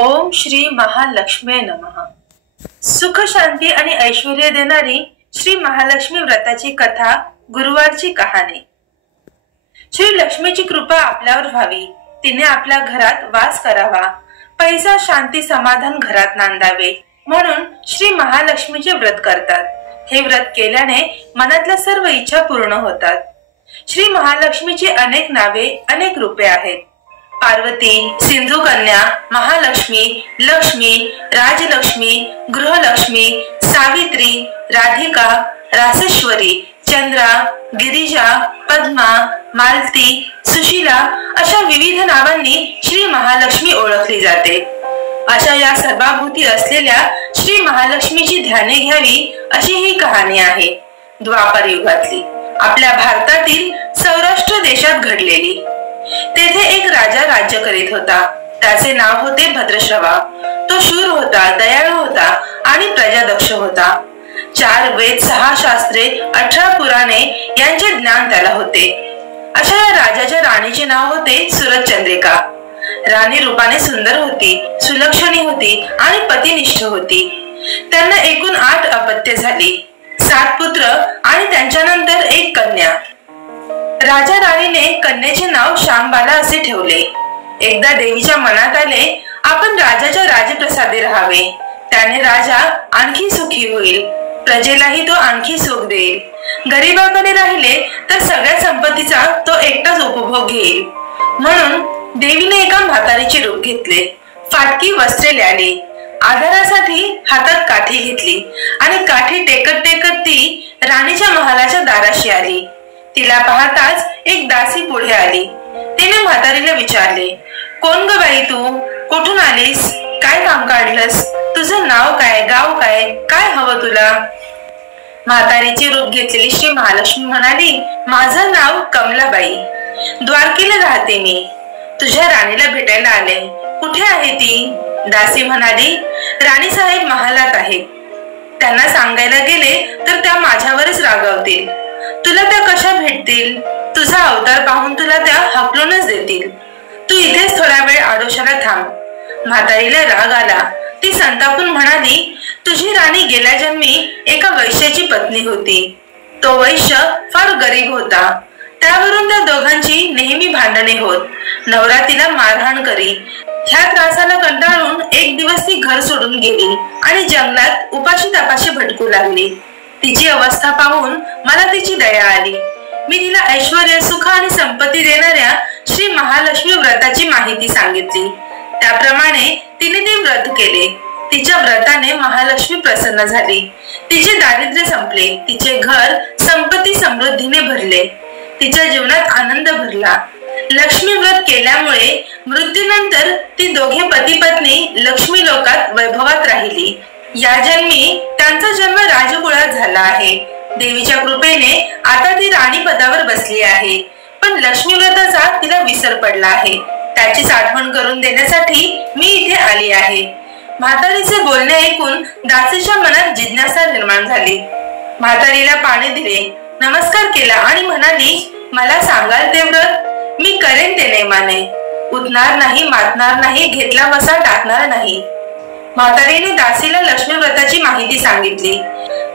ओम श्री महालक्ष्मी नमः। सुख शांती आणि ऐश्वर्य देणारी श्री महालक्ष्मी व्रताची कथा, गुरुवारची कहाणी। श्री लक्ष्मीची कृपा आपल्यावर व्हावी, तिने आपल्या घरात वास करावा, पैसा शांती समाधान घरात नांदावे म्हणून श्री महालक्ष्मीचे व्रत करतात। हे व्रत केल्याने मनातल्या सर्व इच्छा पूर्ण होतात। श्री महालक्ष्मीची अनेक नावे, अनेक रूपे आहेत। पार्वती, सिंधू कन्या, महालक्ष्मी, लक्ष्मी, राजलक्ष्मी, गृहलक्ष्मी, सावित्री, राधिका, रासेश्वरी, चंद्रा, गिरिजा, पद्मा, मालती, सुशीला अशा विविध नावांनी श्री महालक्ष्मी ओळखली जाते। अशा या सर्वाभूती असलेल्या श्री महालक्ष्मीची ध्याने घ्यावी अशी ही कहाणी आहे। द्वापर युगातली, आपल्या भारतातील सौराष्ट्र देशात घडलेली। तेथे एक राजा राज्य करीत होता। त्याचे नाव होते भद्रश्रवा। तो शूर होता, दयाळू होता आणि प्रजादक्ष होता। 4 वेद, 6 शास्त्रे, 18 पुराणे यांचे ज्ञान त्याला होते। अशा या राजाच्या राणीचे नाव होते सुरचंद्रिका। राणी रूपाने सुंदर होती, सुलक्षणी होती आणि पतिनिष्ठ होती। त्यांना एकूण 8 अपत्ये झाली, 7 पुत्र आणि त्यांच्यानंतर एक कन्या। राजा राणीने कन्येचे नाव श्यामबाला असे ठेवले। एकदा देवीच्या मनात आले, आपण राजाच्या राजप्रसादी राहावे, त्याने राजा आणखी सुखी होईल, प्रजेलाही तो आणखी सुख देईल। गरीबाकडे राहिले तर सगळ्या संपत्तीचा तो एकटाच उपभोग घेईल। म्हणून देवीने एका म्हातारीचे रूप घेतले, फाटकी वस्त्रे ल्याली, आधारासाठी हातात काठी घेतली आणि काठी टेकत टेकत ती राणीच्या महालाच्या दाराशी आली। तिला पाहताच एक दासी पुढे आली। तिने म्हातारीला विचारले, कोण ग बाई तू, कुठून आलीस, काय काम काढलंस, तुझं नाव काय, गाव काय, काय हवं तुला? म्हातारीचे रूप घेतलेली श्री महालक्ष्मी म्हणाली, माझं नाव कमलाबाई, द्वारकेला राहते मी, तुझ्या राणीला भेटायला आले, कुठे आहे ती? दासी म्हणाली, राणी साहेब महालात आहेत, त्यांना सांगायला गेले तर त्या माझ्यावरच रागावतील, तुला त्या कशा भेटतील? तुझा अवतार पाहून तुला त्या हाकलूनच देतील, तू इथेच थोडा वेळ आडोशाला थांब। म्हातारीला राग आला, ती संतापून म्हणाली, तुझी राणी गेल्या जन्मी एका वैश्याची पत्नी होती, तो वैश्य फार गरीब होता, त्यावरून त्या दोघांची नेहमी भांडणे होत, नवरा तिला मारहाण करी। ह्या त्रासाला कंटाळून एक दिवस ती घर सोडून गेली आणि जंगलात उपाशी तापाशी भटकू लागली। तिची अवस्था पाहून मला तिची दया आली, मी तिला ऐश्वर्य, सुख आणि संपत्ती देणाऱ्या श्री महालक्ष्मी व्रताची माहिती सांगितली। त्याप्रमाणे तिने ते व्रत केले। तिच्या व्रताने महालक्ष्मी प्रसन्न झाली, तिचे दारिद्र्य संपले, तिचे घर संपत्ती समृद्धीने भरले, तिच्या जीवनात आनंद भरला। लक्ष्मी व्रत केल्यामुळे मृत्यूनंतर ती दोघे पती पत्नी लक्ष्मी लोकात वैभवात राहिली। या जन्मी त्यांचा जन्म राजकुळात झाला आहे। देवीच्या कृपेने आता ती राणी पदावर बसली आहे, पण लक्ष्मी व्रताचा तिला विसर पडला आहे, त्याचीच आठवण करून देण्यासाठी मी इथे आली आहे। म्हातारीचे बोलणे ऐकून दासीच्या मनात जिज्ञासा निर्माण झाली। म्हातारीला पाणी दिले, नमस्कार केला आणि म्हणाली, मला सांगाल ते व्रत, मी करेन ते नेमाने, उठणार नाही, मातणार नाही, घेतला वसा टाकणार नाही। म्हातारीने दासीला लक्ष्मी व्रताची माहिती सांगितली।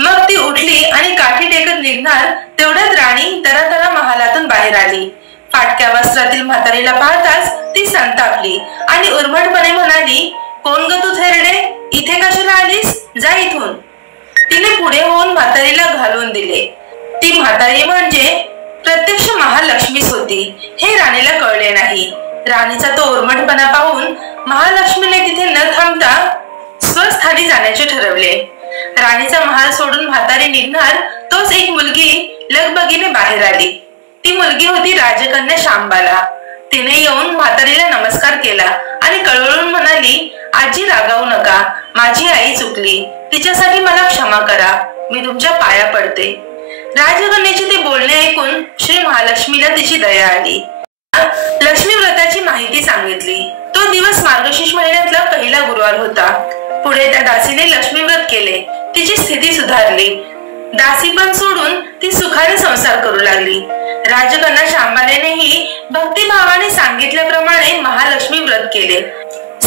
मग ती उठली आणि काठी टेकत निघणार तेवढ्यात राणी तरातरा महालातून बाहेर आली। फाटक्या वस्त्रातील म्हातारीला पाहताच ती संतापली आणि उर्मटपणे म्हणाली, कोण ग तू थेरडे, इथे कशाला आलीस, जा इथून। तिने पुढे होऊन म्हातारीला घालून दिले। ती म्हातारी म्हणजे प्रत्यक्ष महालक्ष्मीच होती, हे राणीला कळले नाही। राणीचा तो उर्मटपणा पाहून महालक्ष्मीने तिथे न थांबता स्वस्थानी जाण्याचे ठरवले। राणीचा महाल सोडून म्हातारी निघणार तोच एक मुलगी लगबगीने बाहेर आली। ती मुलगी होती राजकन्या श्यामबाला। तिने येऊन म्हातारीला नमस्कार केला आणि कळवळून म्हणाली, आजी रागावू नका, माझी आई चुकली, तिच्यासाठी मला क्षमा करा, मी तुमच्या पाया पडते। राजकन्याचे ते बोलणे ऐकून श्री महालक्ष्मीला तिची दया आली। लक्ष्मी व्रताची माहिती सांगितली। तो दिवस मार्गशीर्ष महिन्यातला पहिला गुरुवार होता। पुढे त्या दासीने लक्ष्मी व्रत केले, तिची स्थिती सुधारली, दासी पण सोडून ती सुखाने संसार करू लागली। राजकन्या श्यामबालेनेही भक्तिभावाने सांगितल्याप्रमाणे महालक्ष्मी व्रत केले।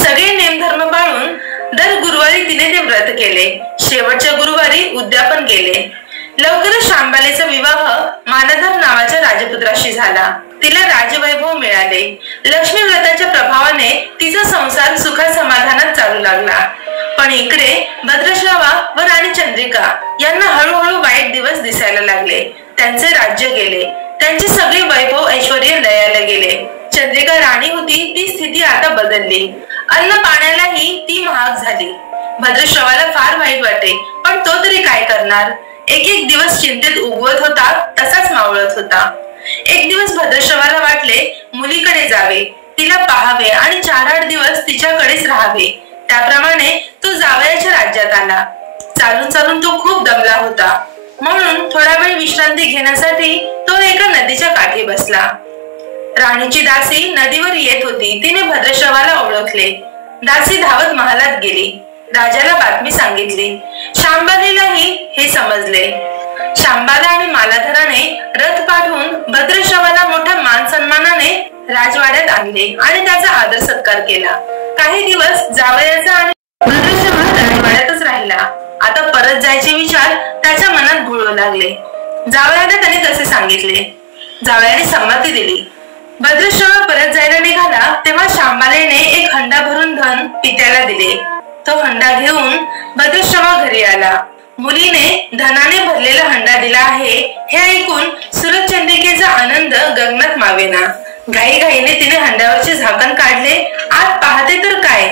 सगळे नेमधर्म पाळून दर गुरुवारी तिने ते व्रत केले. शेवटच्या गुरुवारी उद्यापन केले. लवकरच शांबालेचा विवाह मालाधर नावाच्या राजपुत्राशी झाला. तिला राजवैभव मिळाले. लक्ष्मी व्रताच्या प्रभावाने तिचा संसार सुखात समाधानात चालू लागला. पण इकडे भद्रश्रवा व राणी चंद्रिका यांना हळूहळू वाईट दिवस दिसायला लागले. त्यांचे राज्य गेले. त्यांचे सगळे वैभव ऐश्वर्य लयाला गेले. चंद्रिका राणी होती ती स्थिती आता बदलली. अन्न पाण्यालाही ती महाग झाली. भद्रश्रवाला फार वाईट वाटे, पण तो तरी काय करणार. एक एक दिवस चिंतेत उगवत होता तसाच मावळत होता. एक दिवस भद्रश्रवाला वाटले मुलीकडे जावे, तिला पाहावे आणि 4-8 दिवस तिच्याकडेच राहावे. त्याप्रमाणे तो जावयाच्या राज्यात आला. चालून चालून तो खूप दमला होता, म्हणून थोडा वेळ विश्रांती घेण्यासाठी तो एका नदीच्या काठी बसला. राणीची दासी नदीवर येत होती. तिने भद्रश्रवाला ओळखले. दासी धावत महालात गेली. राजाला बातमी सांगितली. शांबालेलाही हे समजले. शांबाला आणि मालाधराने रथ पाठवून भद्रश्रवाला मोठ्या मान सन्मानाने राजवाड्यात आणले आणि त्याचा आदर सत्कार केला. काही दिवस जावयाचा आणि भद्रश्रवा राजवाड्यातच राहिला. आता परत जायचे विचार त्याच्या मनात घोळू लागले. जावयाला त्याने तसे सांगितले. जावयाने संमती दिली. भद्रश्रवा परत जायला निघाला तेव्हा शांबालेने एक हंडा भरून धन पित्याला दिले. तो हंडा घेऊन भद्रश्रवा घरी आला. मुलीने धनाने भरलेला हंडा दिला आहे हे ऐकून सुरचंद्रिकेचा आनंद गगनात मावेना. घाईघाईने तिने हंड्यावरचे झाकण काढले. आत पाहते तर काय,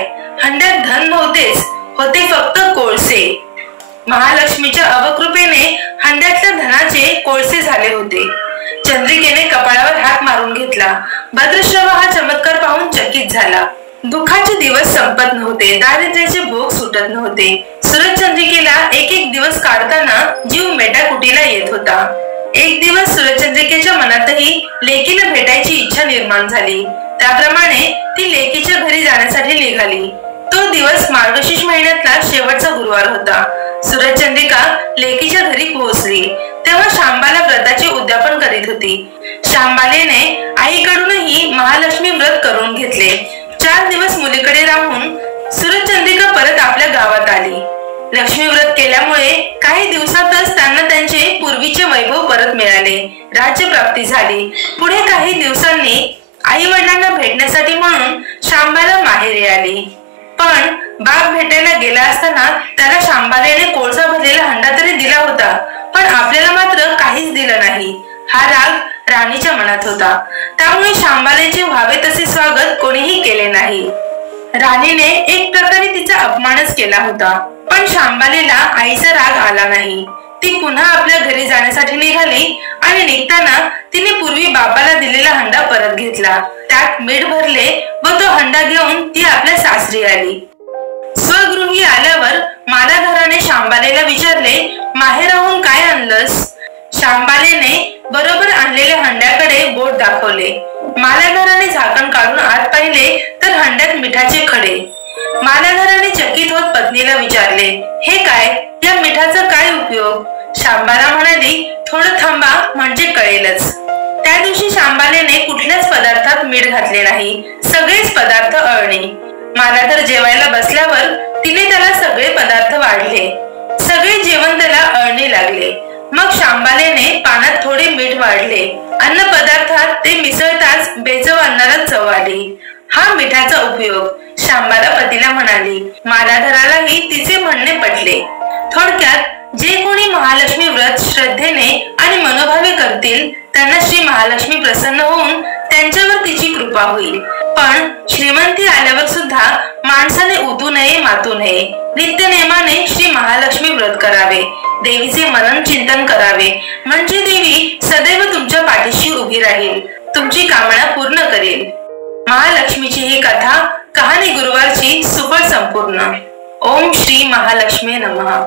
हंड्यात धन नव्हतेच, होते फक्त कोळसे. महालक्ष्मीच्या अवकृपेने हंड्यातल्या धनाचे कोळसे झाले होते. चंद्रिकेने कपाळावर हात मारून घेतला. भद्रश्रवा हा चमत्कार पाहून चकित झाला. दुःखाचे दिवस संपत नव्हते. दारिद्र्याचे भोग सुटत नव्हते. सुरचंद्रिकेला एक एक दिवस काढताना जीव मेटाकुटीला येत होता. एक दिवस सुरचंद्रिकेच्या मनातही लेकीला भेटायची इच्छा निर्माण झाली. त्याप्रमाणे ती लेकीच्या घरी जाण्यासाठी निघाली. तो दिवस मार्गशीर्ष महिन्यातला शेवटचा गुरुवार होता. सुरचंद्रिका लेकीच्या घरी पोहोचली तेव्हा शांबाला व्रताचे उद्यापन करीत होती. शांबालेने आईकडूनही महालक्ष्मी व्रत करून घेतले. 4 दिवस मुलीकडे राहून सुरचंद्रिका परत आपल्या गावात आली. लक्ष्मी व्रत केल्यामुळे काही दिवसातच त्यांना त्यांचे पूर्वीचे वैभव परत मिळाले. राज्य प्राप्ती झाली. पुढे काही दिवसांनी आई वडिलांना भेटण्यासाठी म्हणून शांबाला माहेरी आली. पण बाप भेटायला गेला असताना त्याला शांबालेने कोळसा भरलेला हंडा तरी दिला होता, पण आपल्याला मात्र काहीच दिलं नाही. हा राग राणीच्या मनात होता. त्यामुळे शांबालेचे व्हावे तसे स्वागत कोणीही केले नाही. राणीने एक प्रकारे तिचा अपमानच केला होता. पण शांबालेला आईचा राग आला नाही. ती पुन्हा आपल्या घरी जाण्यासाठी निघाली आणि निघताना तिने पूर्वी बापाला दिलेला हंडा परत घेतला. त्यात मीठ भरले व तो हंडा घेऊन ती आपल्या सासरी आली. स्वगृही आल्यावर मालाधराने शांबालेला विचारले, माहेराहून काय आणलंस? शांबालेने बरोबर आणलेल्या हंड्याकडे बोट दाखवले. मालाधराने झाकण काढून आत पाहिले तर हंड्यात मिठाचे खडे. मालाधराने चकित होत पत्नीला विचारले, हे काय, या मिठाचा काय उपयोग? शांबाला म्हणाली, थोडं थांबा म्हणजे कळेलच. त्या दिवशी शांबालेने कुठल्याच पदार्थात मीठ घातले नाही. सगळेच पदार्थ अळणे. मालाधर जेवायला बसल्यावर तिने त्याला सगळे पदार्थ वाढले. सगळे जेवण त्याला अळणे लागले. मग शांबालेने पानात थोडे मीठ वाढले. अन्न पदार्थात ते मिसळताच बेचव अन्नाला चव आली. हा मिठाचा उपयोग, शांबाला पतीला म्हणाली. मालाधरालाही तिचे म्हणणे पटले. थोडक्यात जे कोणी महालक्ष्मी व्रत श्रद्धेने आणि मनोभावे करतील त्यांना श्री महालक्ष्मी प्रसन्न होऊन त्यांच्यावर तिची कृपा होईल. पण श्रीमंती आल्यावर सुद्धा माणसाने उतू नये, मातू नये. नित्य नेमाने श्री महालक्ष्मी व्रत करावे. देवीचे मनन चिंतन करावे, म्हणजे देवी सदैव तुमच्या पाठीशी उभी राहील, तुमची कामना पूर्ण करेल. महालक्ष्मीची ही कथा कहाणी गुरुवारची सुफळ संपूर्ण. ओम श्री महालक्ष्मी नमः.